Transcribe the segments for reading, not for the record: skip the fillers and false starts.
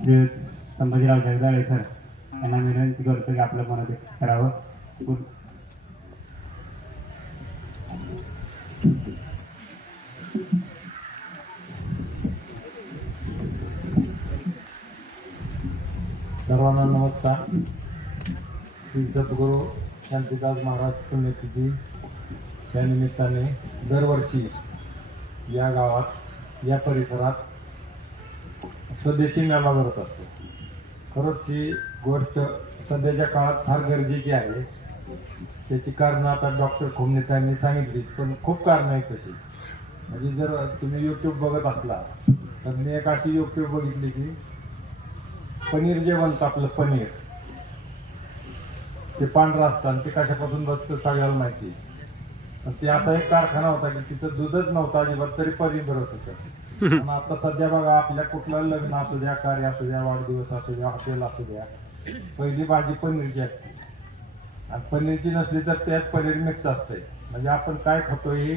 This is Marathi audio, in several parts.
श्री संभाजीराव जगदाळे सर यांना विनंती करतो की आपलं मनात करावं. सर्वांना नमस्कार. श्री सद्गुरू शांतीदास महाराज पुण्यतिथी या निमित्ताने दरवर्षी या गावात या परिसरात स्वदेशी मेळा भरत असतो. खरंच ही गोष्ट सध्याच्या काळात फार गरजेची आहे. त्याची कारणं आता डॉक्टर खोमनेतांनी सांगितली, पण खूप कारणं आहेत तशी. म्हणजे जर तुम्ही यूट्यूब बघत असला तर मी एक अशी यूट्यूब बघितली की पनीर जे बनतं आपलं पनीर ते पांढरं असतं आणि ते कशापासून बसतं सगळ्याला माहिती. पण ते असा एक कारखाना होता की तिथं दूधच नव्हतं अजिबात तरी पनीर भरत होतं. पण आता सध्या बघा आपल्या कुठलं लग्न असू द्या, कार्य असू द्या, वाढदिवस असू द्या, हॉटेल असू द्या, पहिली भाजी पनीरची असते. आणि पनीरची नसली तर त्यात पनीर मिक्स असतंय. म्हणजे आपण काय खातो हे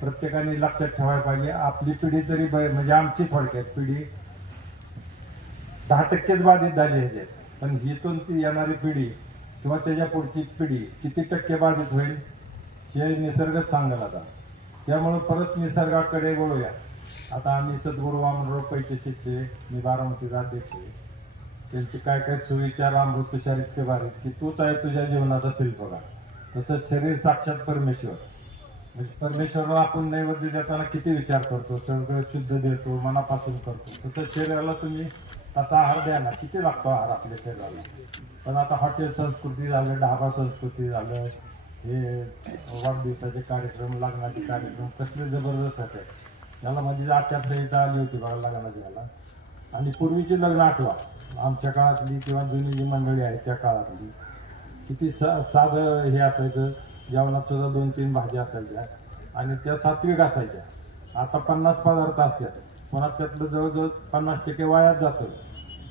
प्रत्येकाने लक्षात ठेवायला पाहिजे. आपली पिढी तरी म्हणजे आमची थोडक्यात पिढी 10% बाधित झाली आहे. पण हिथून ती येणारी पिढी किंवा त्याच्या पुढची पिढी किती टक्के बाधित होईल हे निसर्गच सांगेल आता. त्यामुळं परत निसर्गाकडे वळूया. आता आम्ही सद्गुरू वामनराव पैसे शिक्षे, मी बारामतीचा अध्यक्ष आहे. त्यांचे काय काय सुविचार अमृत तुषार इतके भारी की तूच आहे तुझ्या जीवनाचा शिल्पकार. तसंच शरीर साक्षात परमेश्वर. म्हणजे परमेश्वराला आपण नैवेद्य देताना किती विचार करतो, सगळं शुद्ध देतो, मनापासून करतो. तसंच शरीराला तुम्ही तसा आहार द्या ना, किती लागतो आहार आपल्या शरीराला. पण आता हॉटेल संस्कृती झालं, ढाबा संस्कृती झालं, हे वाढदिवसाचे कार्यक्रम, लग्नाचे कार्यक्रम कसले जबरदस्त होते. त्याला म्हणजे आचारसंहिता आली होती बघा लग्नाची याला. आणि पूर्वीची लग्न आठवा, आमच्या काळातली किंवा जुनी जी मंडळी आहे त्या काळातली, किती साधं हे असायचं. जेवणात सुद्धा 2-3 भाज्या असायच्या आणि त्या सात्विक असायच्या. आता 50 पदार्थ असतात, पण त्यातलं जवळजवळ 50% वायाच जातं.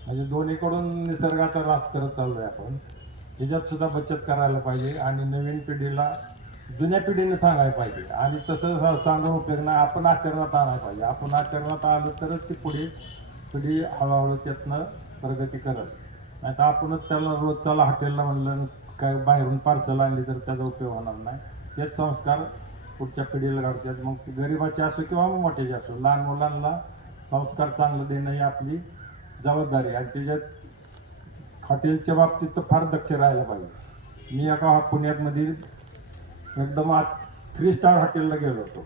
म्हणजे दोन्हीकडून निसर्गाचा ऱ्हास करत चाललोय आपण. ह्याच्यात सुद्धा बचत करायला पाहिजे आणि नवीन पिढीला जुन्या पिढीने सांगायला पाहिजे. आणि तसं सांगून उपयोग नाही, आपण आचरणात आणायला पाहिजे. आपण आचरणात आलं तरच ती पुढे पिढी हळूहळू त्यातनं प्रगती करत. नाही तर आपणच त्याला रोज चला हॉटेलला म्हणलं, काय बाहेरून पार्सल आणली तर त्याचा उपयोग होणार नाही. तेच संस्कार पुढच्या पिढीला घडतात. मग ती गरिबाची असो किंवा मोठ्याची असो, लहान मुलांना संस्कार चांगलं देणं ही आपली जबाबदारी आहे. आणि त्याच्यात हॉटेलच्या बाबतीत तर फार दक्ष राहायला पाहिजे. मी एका पुण्यातमधील एकदम 3 स्टार हॉटेलला गेलो होतो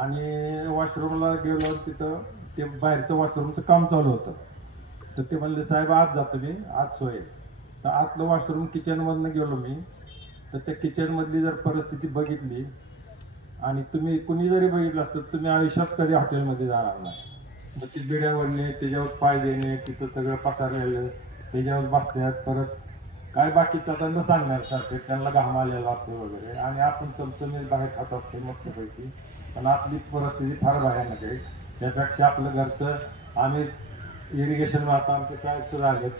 आणि वॉशरूमला गेलो. तिथं ते बाहेरचं वॉशरूमचं काम चालू होतं. तर ते म्हणले साहेब आज जातो मी, आज सोय. तर आतलं वॉशरूम किचनमधनं गेलो मी. तर त्या किचनमधली जर परिस्थिती बघितली आणि तुम्ही कुणी जरी बघितलं असतं तुम्ही आयुष्यात कधी हॉटेलमध्ये जाणार नाही. मग ती बिड्या ओढणे, त्याच्यावर पाय देणे, तिथं सगळं पसारलेलं, त्याच्यावर बसण्यात परत काय बाकीचं आता न सांगणार सारखं त्यांना घाम आलेला असतो वगैरे. आणि आपण चमचमीत बाहेर खात असतो मस्तपैकी. पण आपली परिस्थिती फार भयानक आहे. त्यापेक्षा आपलं घरचं, आम्ही इरिगेशन आता आमचे साहेब सुद्धा आलेत,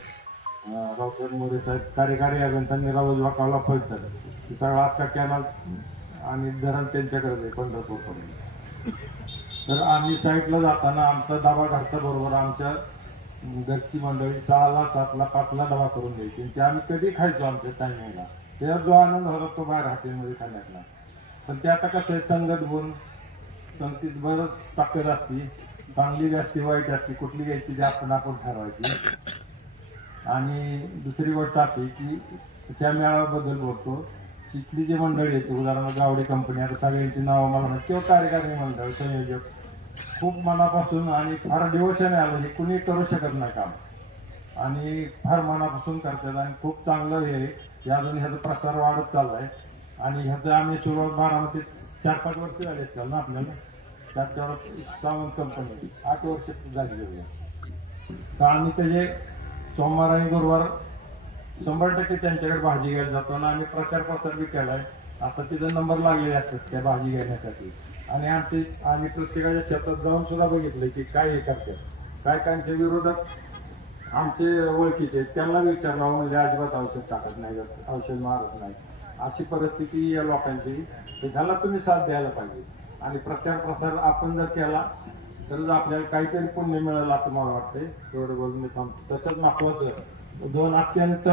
रावसाहेब मोरे साहेब कार्यकारी अभियंत्यांनी रावज वाकावला फळतात की सगळा अख्खा कॅनल आणि धरण त्यांच्याकडे आहे पंढरपूरपर्यंत. तर आम्ही साईडला जाताना आमचा डबा घरचा बरोबर आमच्या घरची मंडळी 6ला 7ला 5ला डबा करून द्यायची. ते आम्ही कधी खायचो आमच्या टायमिंगला. त्याचा जो आनंद होता तो बाहेर हॉटेलमध्ये खाण्यातला. पण ते आता कसं आहे, संगत गुण संगतीत बरंच ताकद असते. चांगली असते, वाईट असते, कुठली घ्यायची ते आपण ठरवायची. आणि दुसरी गोष्ट अशी की त्या मेळाव्याबद्दल बोलतो, तिथली जी मंडळी आहेत, उदाहरणार्थ गावडे कंपनी, आता सगळ्यांची नावं मला माहिती, किंवा कार्यकारी मंडळ, संयोजक, खूप मनापासून आणि फार डिवोशन आलं, हे कुणी करू शकत नाही काम. आणि फार मनापासून करतात आणि खूप चांगलं हे आहे. अजून ह्याचा प्रसार वाढत चाललाय. आणि ह्याचं आम्ही सुरुवात बारामतीत 4-5 वर्ष झाले चाल ना आपल्याला. त्याच्यावर सावंत कंपनी 8 वर्ष झाली. तर आम्ही त्याचे सोमवार आणि गुरुवार 100% त्यांच्याकडे भाजी घ्यायला जातो आणि आम्ही प्रचार बी केलाय. आता तिथं नंबर लागलेले असतात त्या भाजी घेण्यासाठी. आणि आम्ही प्रत्येकाच्या शेतात जाऊन सुद्धा बघितलं की काय हे करतात. काय काहींच्या विरोधात आमचे ओळखीचे त्यांना विचारलं म्हणजे अजिबात औषध टाकत नाही, औषध मारत नाही, अशी परिस्थिती या लोकांची. तर त्याला तुम्ही साथ द्यायला पाहिजे. आणि प्रचार प्रसार आपण जर केला तरच आपल्याला काहीतरी पुण्य मिळेल असं मला वाटतंय. तेवढं बोलून मी थांबतो. तसंच महत्वाचं 2 अत्यंत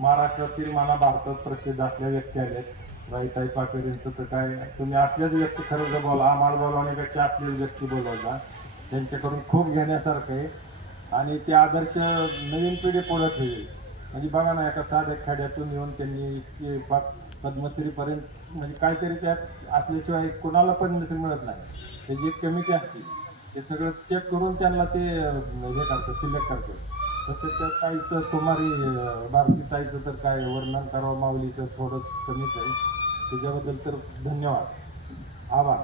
महाराष्ट्रातील मला भारतात प्रसिद्ध असल्या व्यक्ती आल्यात. राईताई पाटोलेंचं तर काय, तुम्ही असल्याच व्यक्ती खरं तर बोला, आम्हाला बोलवण्यापेक्षा असलेली व्यक्ती बोलवला. त्यांच्याकडून खूप घेण्यासारखं आहे आणि ते आदर्श नवीन पिढी पुढे ठेवेल. म्हणजे बघा ना, एका साध्या खेड्यातून येऊन त्यांनी पद्मश्रीपर्यंत, म्हणजे काहीतरी त्यात असल्याशिवाय कोणाला पद्मश्री मिळत नाही. त्याची एक कमिटी असते, ते सगळं चेक करून त्यांना ते हे करतात, सिलेक्ट करतात. तसं त्या ताईचं, कुमारी भारती ताईचं तर काय वर्णन करावं माऊलीचं थोडं कमीच आहे. त्याच्याबद्दल तर धन्यवाद, आभार.